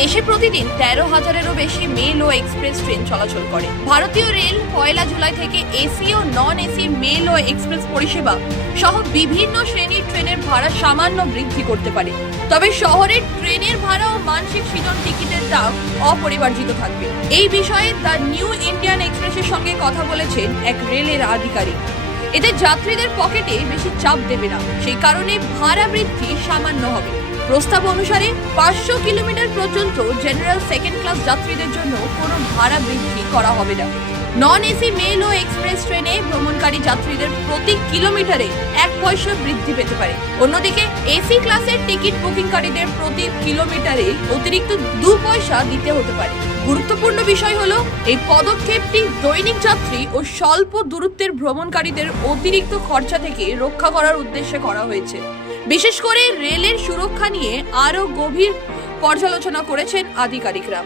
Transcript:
দেশে প্রতিদিন তেরো হাজারেরও বেশি মেল ও এক্সপ্রেস ট্রেন চলাচল করে। ভারতীয় রেল পয়লা জুলাই থেকে এসি ও নন এসি মেল ও এক্সপ্রেস পরিষেবা সহ বিভিন্ন শ্রেণির ট্রেনের ভাড়া সামান্য বৃদ্ধি করতে পারে। তবে শহরের ট্রেনের ভাড়া ও মানসিক সৃজন টিকিটের দাম অপরিবর্জিত থাকবে। এই বিষয়ে দ্য নিউ ইন্ডিয়ান এক্সপ্রেসের সঙ্গে কথা বলেছেন এক রেলের আধিকারিক। এতে যাত্রীদের পকেটে বেশি চাপ দেবে না। সেই কারণে ভাড়া বৃদ্ধি সামান্য হবে। প্রস্তাব অনুসারে পাঁচশো কিলোমিটার পর্যন্ত জেনারেল সেকেন্ড ক্লাস যাত্রীদের জন্য কোনো ভাড়া বৃদ্ধি করা হবে না। নন এসি মেল ও এক্সপ্রেস ট্রেনে ভ্রমণকারী যাত্রীদের প্রতি কিলোমিটারে এক পয়সা বৃদ্ধি পেতে পারে। অন্যদিকে, এসি ক্লাসের টিকিট বুকিংকারীদের প্রতি কিলোমিটারে অতিরিক্ত দু পয়সা দিতে হতে পারে। গুরুত্বপূর্ণ বিষয় হলো, এই পদক্ষেপটি দৈনিক যাত্রী ও স্বল্প দূরত্বের ভ্রমণকারীদের অতিরিক্ত খরচা থেকে রক্ষা করার উদ্দেশ্যে করা হয়েছে। বিশেষ করে রেলের সুরক্ষা নিয়ে আরও গভীর পর্যালোচনা করেছেন আধিকারিকরা।